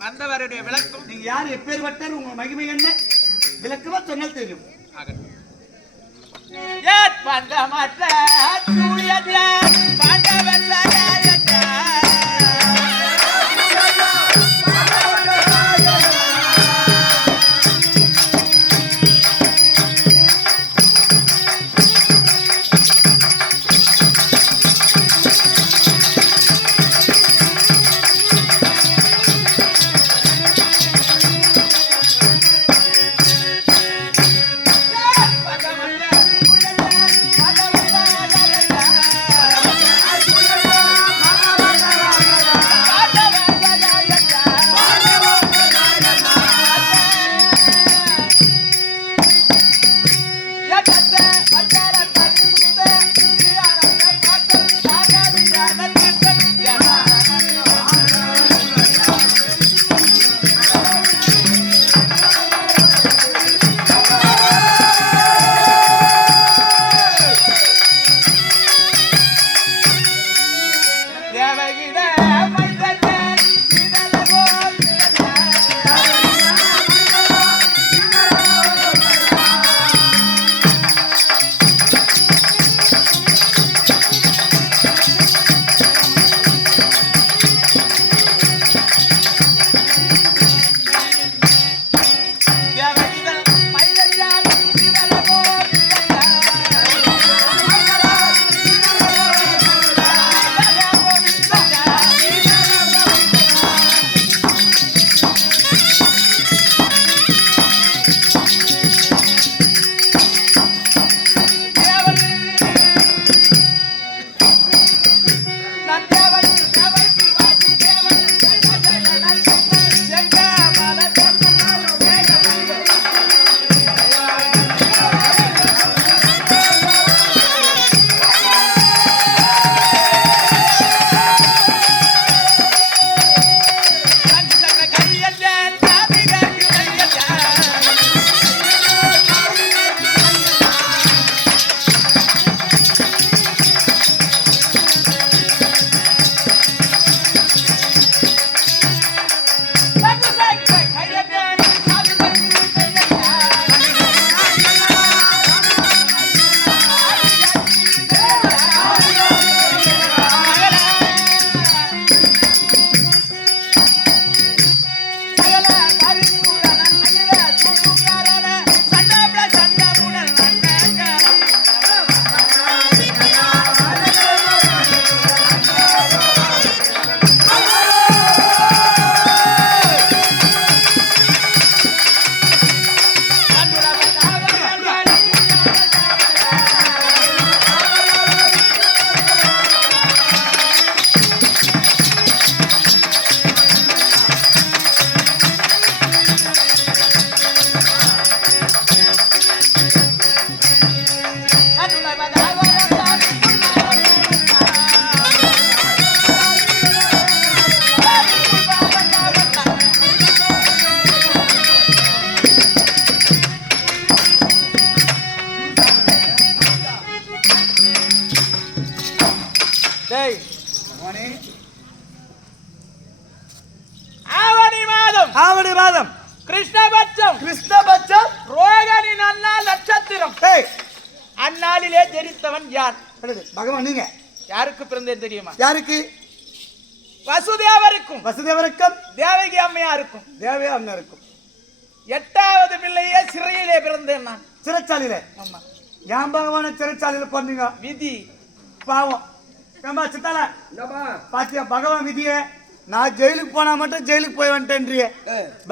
வந்தவருடைய விளக்கம் நீங்க யார் எப்பேற்பட்டார் உங்க மகிமை என்ன விளக்கமா சொன்னால் தெரியும். பந்தமற்ற தூயற்ற பந்தவல்ல தேவகிட டேய் பகவானே ஆவணி மாதம் ஆவணி மாதம் கிருஷ்ணபட்சம் கிருஷ்ணபட்சம் ரோகிணி நன்னாள் நட்சத்திரம் ஏய் அந்நாளிலே ஜெனித்தவன் யார்? பகவான் நீங்க யாருக்கு பிறந்தேன் தெரியுமா? யாருக்கு? வசுதேவருக்கும் வசுதேவருக்கும் தேவகி அம்மையாருக்கும் தேவையா அண்ணருக்கும் 8வது பிள்ளையே சிறையிலே பிறந்தேன் நான். சிறைச்சாலையில. ஆமா. ஏன் பகவான சிறைச்சாலையில போனீங்க? விதி. பாவம். ஏம்பா சித்தால பாத்தியா பகவான் விதிய? நான் ஜெயிலுக்கு போனா மட்டும் ஜெயிலுக்கு போய் வந்துட்டேன்றியே.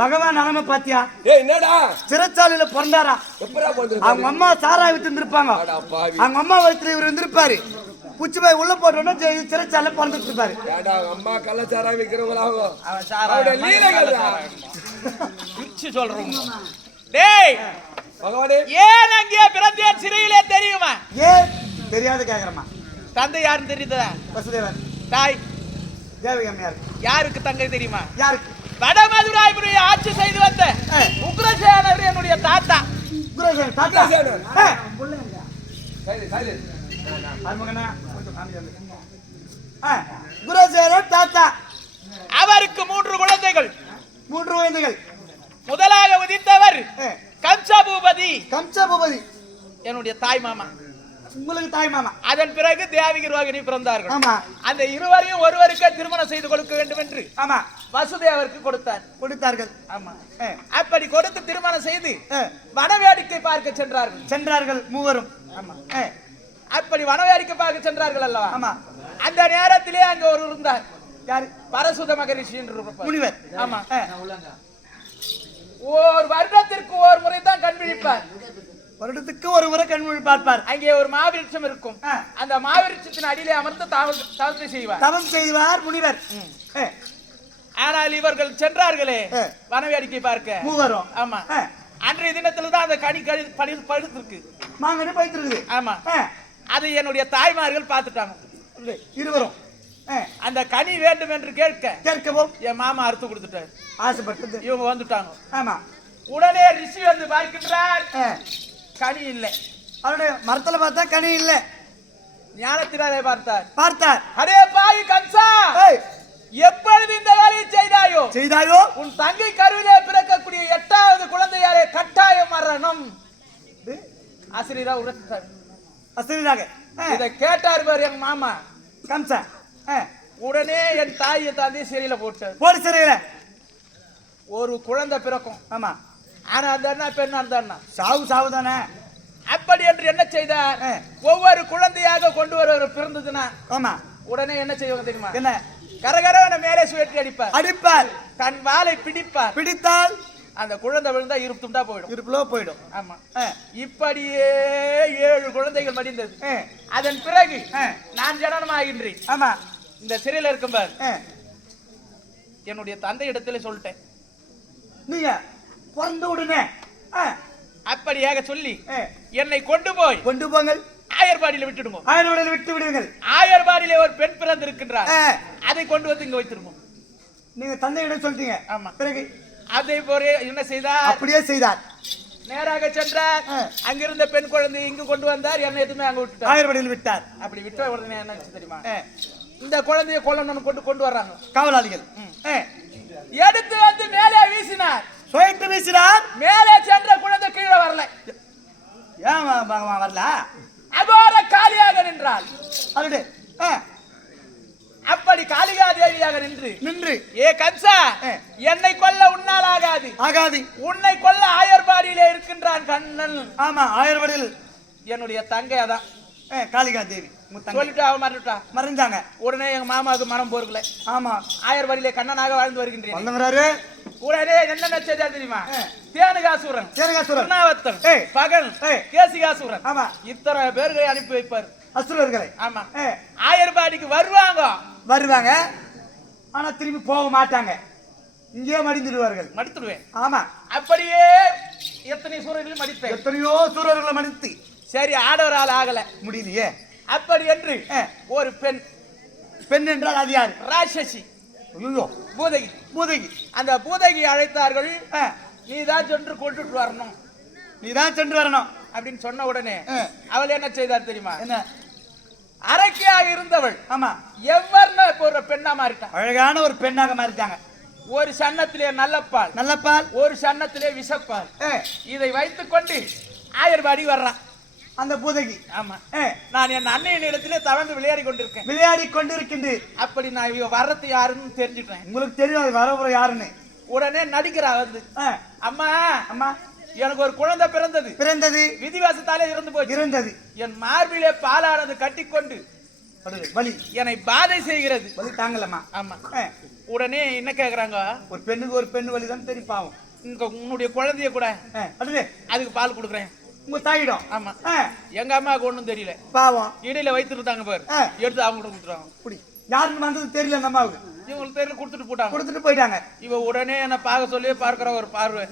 பகவான் நிலைமை பாத்தியா? என்னடா சிறைச்சாலையில பிறந்தாரா? எப்படா போறது? அவங்க அம்மா சாரா வித்து இருந்திருப்பாங்க. அவங்க அம்மா வயிற்றுல இவர் இருந்திருப்பாரு. புச்சு போய் உள்ள போட்டோன்னா சிறைச்சாலை பிறந்துட்டு இருப்பாரு. அம்மா கள்ளச்சாரா விக்கிறவங்களாகும். அவன் சாரா லீலைகள்டா. பிச்சு சொல்றோம். டேய் பகவானே ஏன் அங்கே பிறந்தேன் சிறையிலே தெரியுமா? ஏன் தெரியாது கேக்குறமா? தந்தை யாருன்னு தெரியுதா? வசுதேவன். தாய் தேவகி அம்மையார். யாருக்கு தங்கை தெரியுமா? யாருக்கு? வடமதுராய்புரியை ஆட்சி செய்து வந்த உக்ரசேனர் என்னுடைய தாத்தா. குருசேனர் தாத்தா. குருசேனர் தாத்தா. அவருக்கு 3 குழந்தைகள். 3 குழந்தைகள். முதலாக உதித்தவர் கம்சபூபதி. கம்சபூபதி என்னுடைய தாய் மாமா. உங்களுக்கு தாய் மாமா. அதன் பிறகு தேவகி ரோகிணி பிறந்தார்கள். ஆமா. அந்த இருவரையும் ஒருவருக்கே திருமணம் செய்து கொடுக்க வேண்டும் என்று ஆமா வசுதேவருக்கு கொடுத்தார்கள். ஆமா. அப்படி கொடுத்து திருமணம் செய்து வனவேடிக்கை பார்க்க சென்றார்கள் மூவரும். ஆமா. அப்படி வனவேடிக்கை பார்க்க சென்றார்கள் அல்லவா? ஆமா. அந்த நேரத்திலே அங்க ஒரு இருந்தார். யாரு? பரசுத மகரிஷி என்று முனிவர். ஆமா. ஒரு வருடத்திற்கு ஒரு முறை தான் கண் விழிப்பார். வருடத்துக்கு ஒரு முறை கண்மொழி பார்ப்பார். அங்கே ஒரு மாவிருட்சம் இருக்கும். அந்த மாவிருட்சத்தின் அடியிலே அமர்ந்து தவம் செய்வார். தவம் செய்வார் முனிவர். ஆனால் இவர்கள் சென்றார்களே வனவேடிக்கை பார்க்க மூவரும். ஆமா. அன்றைய தினத்துல தான் அந்த கனி படுத்திருக்கு. மாங்கனி படுத்திருக்கு. ஆமா. அதை என்னுடைய தாய்மார்கள் பார்த்துட்டாங்க. இருவரும் அந்த கனி வேண்டும் என்று கேட்கவும் என் மாமா அறுத்து கொடுத்துட்டாரு. ஆசைப்பட்டது இவங்க வந்துட்டாங்க. ஆமா. உடனே ரிஷி வந்து பார்க்கின்றார். கனி இல்லை. அவருடைய மரத்துல பார்த்தா கனி இல்லை. ஞானத்தினாலே பார்த்தார். அரே பாய் கம்சா, எப்பொழுது இந்த வேலையை செய்தாயோ உன் தங்கை கருவிலே பிறக்கக்கூடிய 8வது குழந்தையாரே கட்டாயம் மரணம். ஆசிரியரா உரைத்தார். ஆசிரியராக இதை கேட்டார் பாரு எங்க மாமா கம்சா. உடனே என் தாயை தாண்டி சிறையில போட்டார். போடு சிறையில. ஒரு குழந்தை பிறக்கும். ஆமா. ஆனா அந்த பெண்ணா இருந்தா சாவு தானே. அப்படி என்று என்ன செய்தார்? ஒவ்வொரு குழந்தையாக கொண்டு வர பிறந்ததுன்னா ஆமா உடனே என்ன செய்வாங்க தெரியுமா? என்ன? கரகரவன மேலே சுழற்றி அடிப்பார். தன் வாளை பிடித்தால் அந்த குழந்தை விழுந்தா இருப்புண்டா போயிடும். ஆமா. இப்படியே 7 குழந்தைகள் மடிந்தது. அதன் பிறகு நான் ஜனனமாகின்றேன். ஆமா. இந்த சிறையில் இருக்கும் பார், என்னுடைய தந்தை இடத்துல சொல்லிட்டேன். நீங்க பிறந்த உடனே அப்படியாக சொல்லி என்னை கொண்டு போங்கள் ஆயர்பாடியில விட்டுடுங்க. ஆயர்பாடியில விட்டு விடுங்கள். ஆயர்பாடியில ஒரு பெண் பிறந்து இருக்கின்றார். அதை கொண்டு வந்து இங்க வைத்திருக்கோம். நீங்க தந்தையிடம் சொல்லிட்டீங்க. ஆமா. பிறகு அதே போல என்ன செய்தார்? அப்படியே செய்தார். நேராக சென்றார். அங்கிருந்த பெண் குழந்தை இங்கு கொண்டு வந்தார். என்ன எதுவுமே அங்க விட்டுட்டார். ஆயர்பாடியில் விட்டார். அப்படி விட்ட உடனே என்ன தெரியுமா? இந்த குழந்தைய கொல்லணும்னு கொண்டு வர்றாங்க காவலாளிகள். எடுத்து வந்து மேலே வீசினார். சுயட்டு வீசினார். மேலே சென்ற குழந்தை கீழே வரல. ஏன் பகவான் வரல? அதோட காலியாக நின்றாள். அவருடைய அப்படி காளிகா தேவியாக நின்று ஏ கம்சா, என்னை கொல்ல உன்னால் ஆகாது. உன்னை கொல்ல ஆயர்பாடியிலே இருக்கின்றான் கண்ணன். ஆமா. ஆயர்பாடியில் என்னுடைய தங்கை அதான் காளிகா தேவி சொல்லிட்டு அவ மறைஞ்சாங்க. உடனே எங்க மாமாவுக்கு மனம் போறல. ஆமா. ஆயர்பாடியிலே கண்ணனாக வாழ்ந்து வருகின்றேன். உடனே என்ன செய்தா தெரியுமா? தேனுகாசுரன், திருநாவத்தன், பகன், கேசிகாசுரன் இத்தனை பேர்களை அனுப்பி வைப்பார். அசுரர்களை. ஆமா. ஆயர்பாடிக்கு வருவாங்க. ஆனா திரும்பி போக மாட்டாங்க. இங்கே மடிந்துடுவேன். ஆமா. அப்படியே எத்தனை சூரர்களையும் மடிப்பேன். எத்தனையோ சூரர்களை மடித்து சரி ஆடவரால் ஆகல முடியலையே. அப்படி என்று ஒரு பெண் என்றால் அது யாரு? ராட்சசி. பூதகி. அந்த பூதகி அழைத்தார்கள். நீதான் சென்று கொண்டுட்டு வரணும் அப்படின்னு சொன்ன உடனே அவள் என்ன செய்தார் தெரியுமா? என்ன? அரக்கியாக இருந்தவள் ஆமா எவ்வர்ண ஒரு பெண்ணா மாறிட்டான். அழகான ஒரு பெண்ணாக மாறிட்டாங்க. ஒரு சன்னத்திலே நல்லப்பால், நல்லப்பால், ஒரு சன்னத்திலே விஷப்பால். இதை வைத்துக் கொண்டு ஆயர்பாடி வர்றான் அந்த பூதகி. ஆமா, நான் என் அன்னையின் இடத்திலே தவழ்ந்து விளையாடி கொண்டிருக்கேன். விளையாடி கொண்டிருக்கின்ற அப்படி நான் இவ வர்றது யாருன்னு தெரிஞ்சுட்டேன். உங்களுக்கு தெரியும் அது வரப்புற யாருன்னு. உடனே நடிக்கிறா வந்து, அம்மா அம்மா எனக்கு ஒரு குழந்தை பிறந்தது, விதிவாசத்தாலே இறந்து போச்சு. இருந்தது என் மார்பிலே பாலானது கட்டிக்கொண்டு வலி என்னை பாதை செய்கிறது. வலி தாங்கலம்மா. ஆமா. உடனே என்ன கேக்குறாங்க, ஒரு பெண்ணுக்கு ஒரு பெண்ணு வலி தான் தெரியும் பாவம். உன்னுடைய குழந்தைய கூட அதுக்கு பால் கொடுக்குறேன் உங்க தாயிடும். ஆமா, எங்க அம்மாவுக்கு ஒண்ணும் தெரியல பாவம். இடையில வைத்திருந்தாங்க பாரு, எடுத்து அவங்க கொடுத்துட்டாங்க. அப்படி யாருன்னு வந்தது தெரியல அந்த அம்மாவுக்கு. இவங்களுக்கு தெரியல, கொடுத்துட்டு போயிட்டாங்க. இவ உடனே என்ன பார்க்க சொல்லி பார்க்கிற ஒரு பார்வை.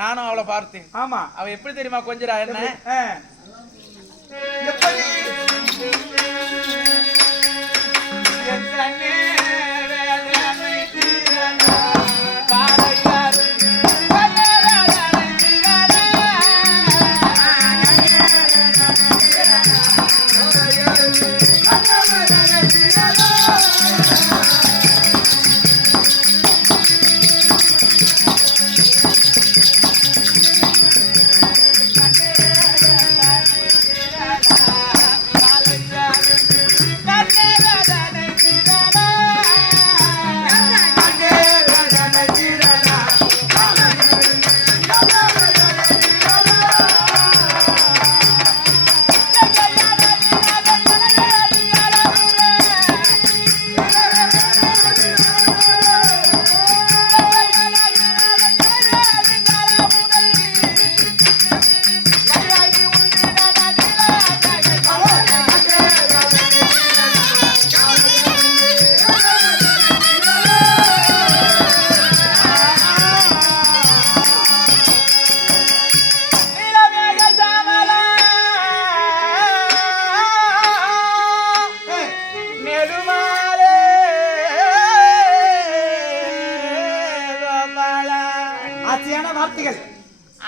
நானும் அவளை பார்த்தேன். ஆமா, அவ எப்படி தெரியுமா கொஞ்சரா என்ன எப்படி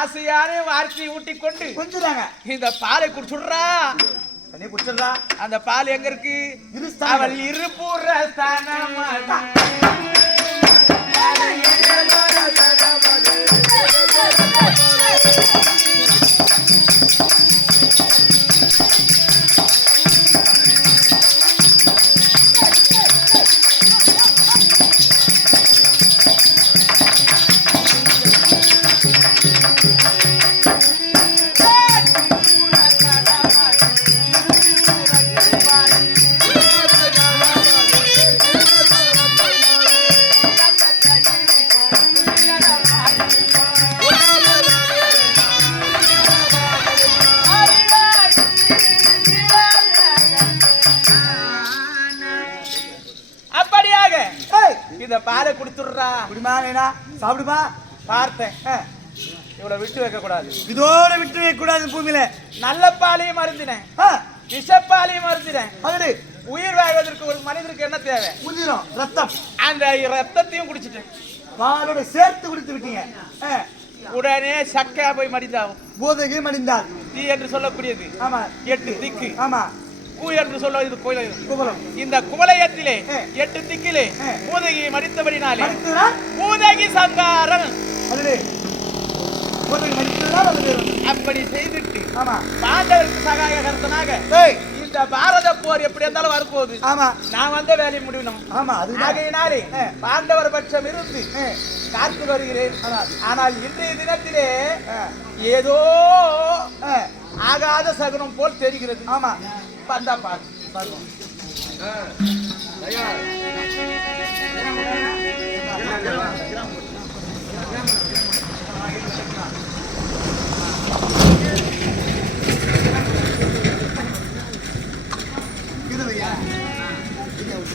ஆசையான வார்த்தையை ஊட்டிக் கொண்டு கொஞ்சிறாங்க. இந்த பாலை குடிச்சுடுறா, குடிச்சிடா. அந்த பால் எங்க இருக்கு? அவள் இருப்புற இந்த பாலை குடிச்சுடுறா. குடிமா வேணா சாப்பிடுமா பார்த்தேன். இவ்வளவு விட்டு வைக்க கூடாது, இதோட விட்டு வைக்க கூடாது. பூமியில நல்ல பாலையும் மருந்தினேன், விஷப்பாலையும் மருந்தினேன். அது உயிர் வாழ்வதற்கு ஒரு மனிதருக்கு என்ன தேவை? உயிரும் ரத்தம். அந்த ரத்தத்தையும் குடிச்சிட்டேன், பாலோட சேர்த்து குடித்து விட்டீங்க. உடனே சக்கையா போய் மடிந்தாவும் போதைக்கு மடிந்தால் தீ என்று சொல்லக்கூடியது. ஆமா, 8 திக்கு. ஆமா, கூ என்று சொல்வது குவலயம். இந்த குவலயத்திலே 8 திக்கிலே பூதகியை மடித்தபடினாலே பூதகி சங்காரன். அப்படி செய்துட்டு பாண்டவருக்கு சகாய கருத்தனாக இந்த பாரத போர் எப்படி இருந்தாலும் வரப்போகுது. ஆமா, நான் வந்த வேலையை முடியணும். ஆமா, ஆகையினாலே பாண்டவர் பட்சம் இருந்து காத்து வருகிறேன். ஆனால் இன்றைய தினத்திலே ஏதோ ஆகாத சகுனம் போல் தெரிகிறது. ஆமா, வந்தா பாருங்க.